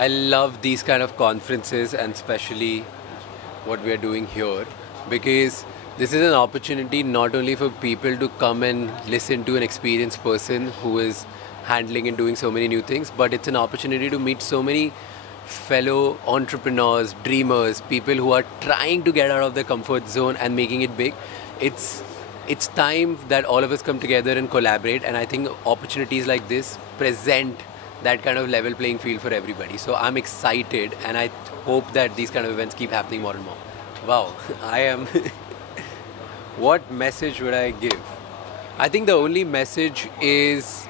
I love these kind of conferences and especially what we are doing here because this is an opportunity not only for people to come and listen to an experienced person who is handling and doing so many new things, but it's an opportunity to meet so many fellow entrepreneurs, dreamers, people who are trying to get out of their comfort zone and making it big. It's time that all of us come together and collaborate, and I think opportunities like this present that kind of level playing field for everybody. So I'm excited and I hope that these kind of events keep happening more and more. Wow, I am... What message would I give? I think the only message is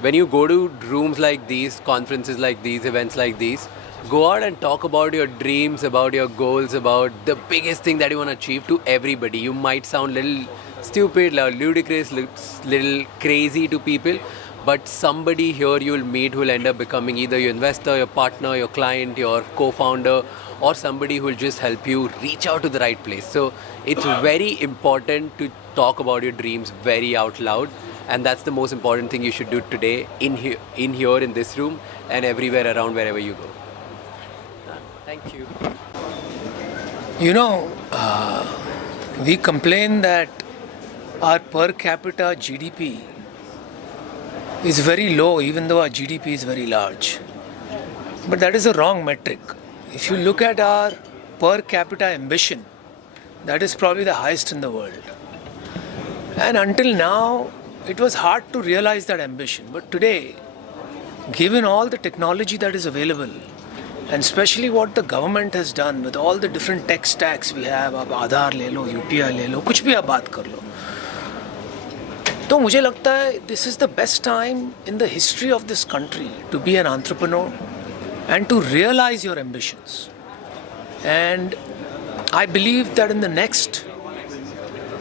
when you go to rooms like these, conferences like these, events like these, go out and talk about your dreams, about your goals, about the biggest thing that you want to achieve to everybody. You might sound a little stupid, ludicrous, little crazy to people, but somebody here you will meet who will end up becoming either your investor, your partner, your client, your co-founder, or somebody who will just help you reach out to the right place. So it's very important to talk about your dreams very out loud, and that's the most important thing you should do today in here in this room and everywhere around wherever you go. Thank you. You know, we complain that our per capita GDP is very low even though our GDP is very large. But that is a wrong metric. If you look at our per capita ambition, that is probably the highest in the world. And until now, it was hard to realize that ambition. But today, given all the technology that is available, and especially what the government has done with all the different tech stacks we have, अब आधार ले लो, UPI ले लो, कुछ भी आप बात कर लो, तो मुझे लगता है this is the best time in the history of this country to be an entrepreneur and to realize your ambitions. And I believe that in the next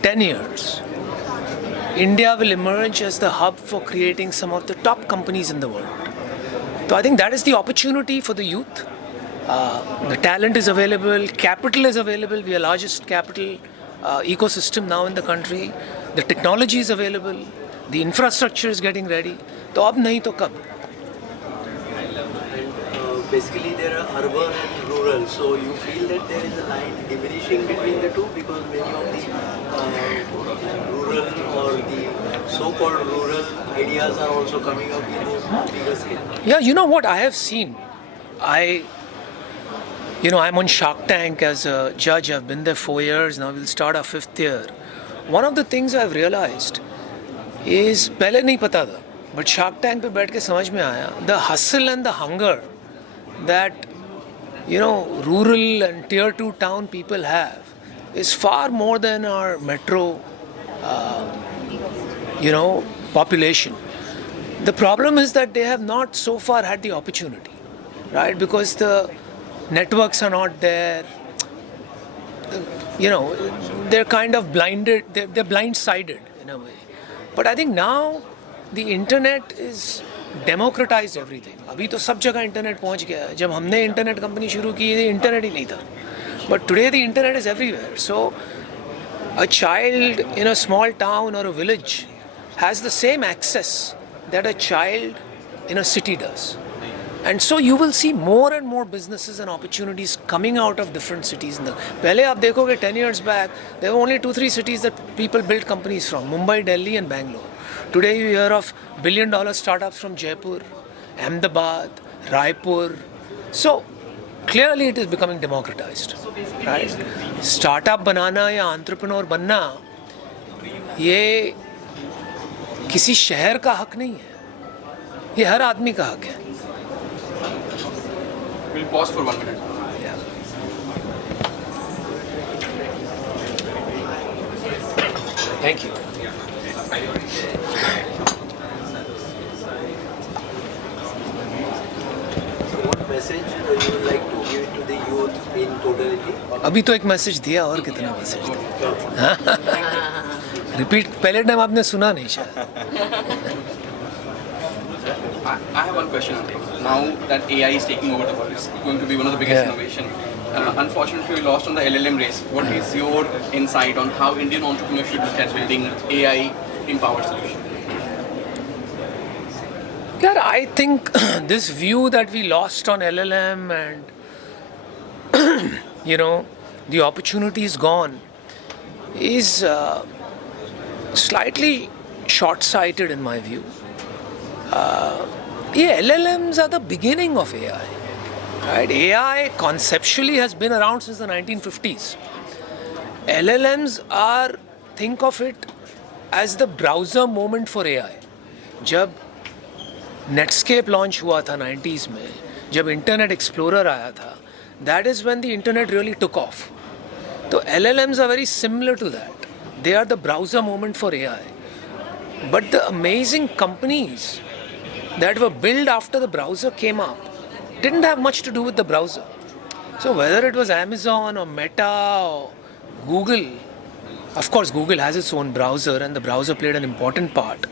10 years, India will emerge as the hub for creating some of the top companies in the world. So I think that is the opportunity for the youth. The talent is available, capital is available. We are largest capital ecosystem now in the country. The technology is available. The infrastructure is getting ready. तो अब नहीं तो कब? Basically, there are urban and rural. So you feel that there is a line diminishing between the two because many of the rural or the so-called rural ideas are also coming up in a bigger scale. Yeah, you know what I have seen? I'm on Shark Tank as a judge. I've been there 4 years. Now we'll start our 5th year. One of the things I've realized is, पहले नहीं पता था, but Shark Tank पे बैठ के समझ में आया, the hustle and the hunger that rural and tier 2 town people have is far more than our metro population. The problem is that they have not so far had the opportunity, right? Because the networks are not there. They're kind of blinded, they're blindsided in a way. But I think now the internet is democratized everything. अभी तो सब जगह internet पहुंच गया है. जब हमने internet company शुरू की थी, इंटरनेट ही नहीं था. But today the internet is everywhere. So a child in a small town or a village has the same access that a child in a city does. And so you will see more and more businesses and opportunities coming out of different cities. पहले आप देखोगे 10 years back, there were only 2-3 cities that people built companies from, Mumbai, Delhi and Bangalore. Today you hear of billion-dollar startups from Jaipur, Ahmedabad, Raipur. So clearly it is becoming democratized, right? Startup बनाना या entrepreneur बनना, ये किसी शहर का हक नहीं है. ये हर आदमी का हक है. We'll pause for 1 minute. Yeah. Thank you. What message you would like to give to the youth in totality? अभी तो एक मैसेज दिया, और कितना मैसेज दिया? रिपीट, पहले टाइम आपने सुना नहीं शायद. I have one question. Now that AI is taking over the world, it's going to be one of the biggest innovation. Unfortunately, we lost on the LLM race. What is your insight on how Indian entrepreneurs should look at building AI-empowered solution? Yeah, I think this view that we lost on LLM and the opportunity is gone is slightly short-sighted in my view. LLMs are the beginning of AI. Right? AI conceptually has been around since the 1950s. LLMs are, think of it as the browser moment for AI. जब Netscape launch हुआ था 90s में, जब Internet Explorer आया था, that is when the internet really took off. So LLMs are very similar to that. They are the browser moment for AI. But the amazing companies that were built after the browser came up didn't have much to do with the browser. So whether it was Amazon or Meta or Google, of course Google has its own browser and the browser played an important part.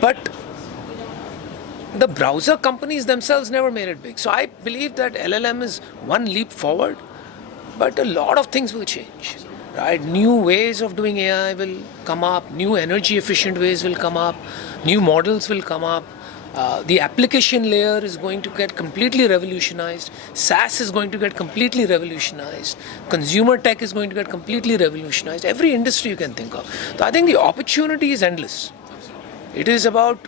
But the browser companies themselves never made it big. So I believe that LLM is one leap forward, but a lot of things will change. Right? New ways of doing AI will come up, new energy efficient ways will come up, new models will come up. The application layer is going to get completely revolutionized. SaaS is going to get completely revolutionized. Consumer tech is going to get completely revolutionized. Every industry you can think of. So I think the opportunity is endless. It is about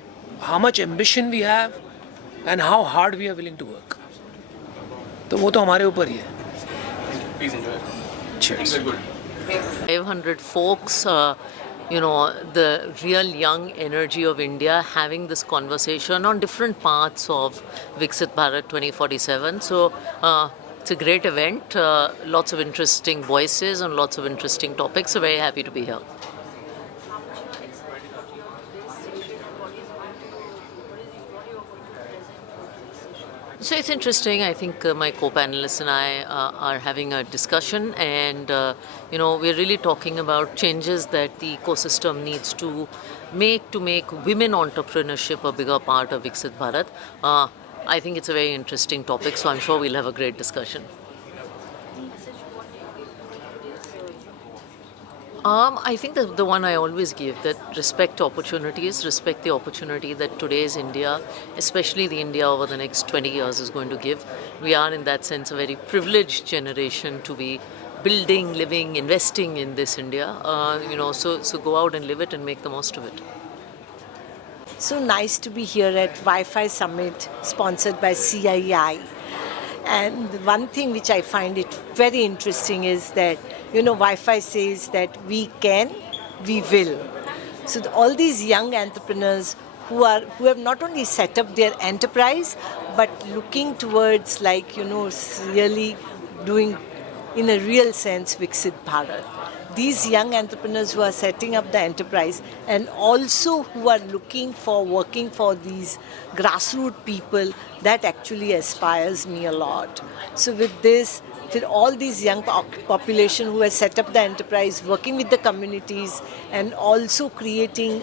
how much ambition we have and how hard we are willing to work. तो वो तो हमारे ऊपर ही है. Please enjoy. Cheers. Very good. 500 folks, the real young energy of India having this conversation on different parts of Viksit Bharat 2047. So it's a great event, lots of interesting voices and lots of interesting topics. So very happy to be here. So it's interesting. I think my co-panelists and I are having a discussion, and we're really talking about changes that the ecosystem needs to make women entrepreneurship a bigger part of Viksit Bharat. I think it's a very interesting topic, so I'm sure we'll have a great discussion. I think the one I always give, that respect opportunities, respect the opportunity that today's India, especially the India over the next 20 years, is going to give. We are in that sense a very privileged generation to be building, living, investing in this India. So go out and live it and make the most of it. So nice to be here at YIFI Summit sponsored by CII. And one thing which I find it very interesting is that, YIFI says that we can, we will. So all these young entrepreneurs who have not only set up their enterprise, but looking towards really doing in a real sense Viksit Bharat. These young entrepreneurs who are setting up the enterprise and also who are working for these grassroots people, that actually inspires me a lot. So with all these young population who has set up the enterprise, working with the communities and also creating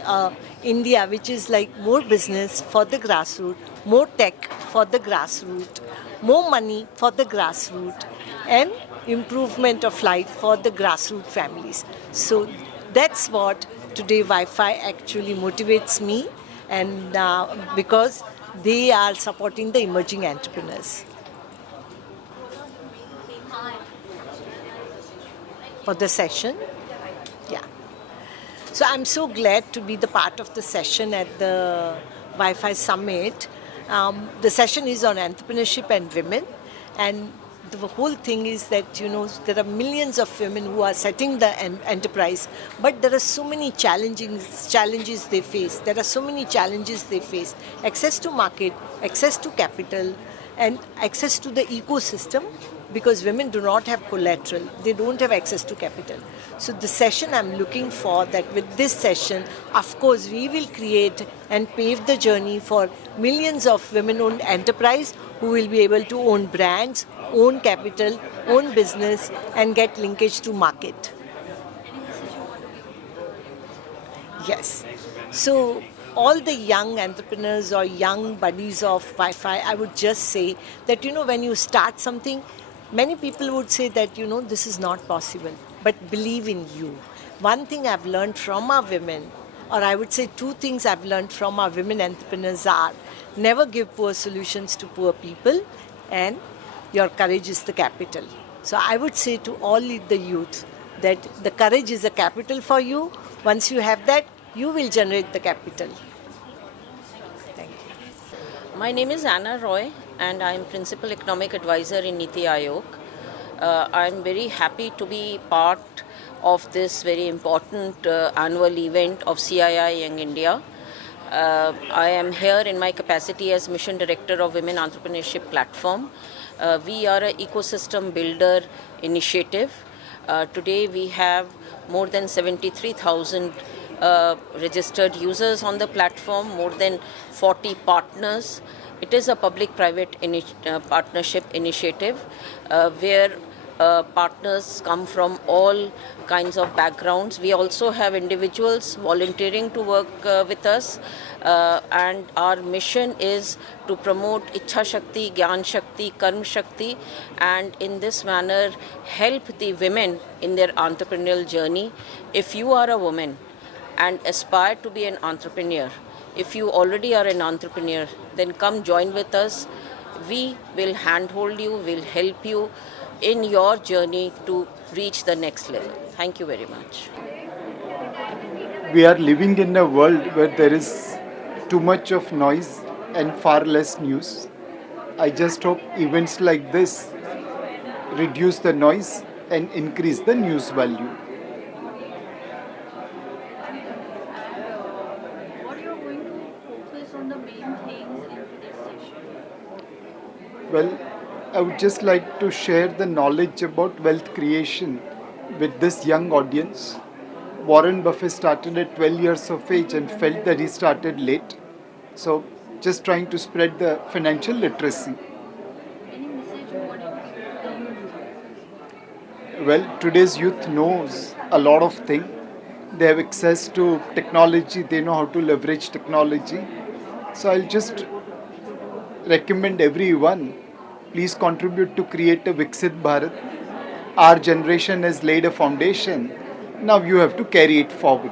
India which is like more business for the grassroots, more tech for the grassroots, more money for the grassroots, and improvement of life for the grassroots families. So that's what today YIFI actually motivates me, and because they are supporting the emerging entrepreneurs. For the session, yeah. So I'm so glad to be the part of the session at the YIFI Summit. The session is on entrepreneurship and women, and the whole thing is that, there are millions of women who are setting the enterprise, but there are so many challenges they face. There are so many challenges they face. Access to market, access to capital, and access to the ecosystem, because women do not have collateral. They don't have access to capital. So the session I'm looking for, that with this session, of course, we will create and pave the journey for millions of women-owned enterprise who will be able to own brands, own capital, own business, and get linkage to market. Yes. So all the young entrepreneurs or young buddies of YIFI, I would just say that, when you start something, many people would say that, this is not possible, but believe in you. One thing I've learned from our women, or I would say two things I've learned from our women entrepreneurs are never give poor solutions to poor people, and your courage is the capital. So I would say to all the youth that the courage is a capital for you. Once you have that, you will generate the capital. Thank you. My name is Anna Roy and I am Principal Economic Advisor in Niti Aayog. I am very happy to be part of this very important annual event of CII Young India. I am here in my capacity as Mission Director of Women Entrepreneurship Platform. We are an ecosystem builder initiative. Today we have more than 73,000 registered users on the platform, more than 40 partners. It is a public-private partnership initiative where partners come from all kinds of backgrounds. We also have individuals volunteering to work with us, and our mission is to promote Ichha Shakti, Gyan Shakti, Karma Shakti, and in this manner help the women in their entrepreneurial journey. If you are a woman and aspire to be an entrepreneur, if you already are an entrepreneur, then come join with us. We will handhold you, will help you in your journey to reach the next level. Thank you very much. We are living in a world where there is too much of noise and far less news. I just hope events like this reduce the noise and increase the news value. What you are going to focus on the main things in today's session? Well, I would just like to share the knowledge about wealth creation with this young audience. Warren Buffett started at 12 years of age and felt that he started late. So, just trying to spread the financial literacy. Any message you want to Well, today's youth knows a lot of things. They have access to technology, they know how to leverage technology. So, I'll just recommend everyone, please contribute to create a Viksit Bharat. Our generation has laid a foundation. Now you have to carry it forward.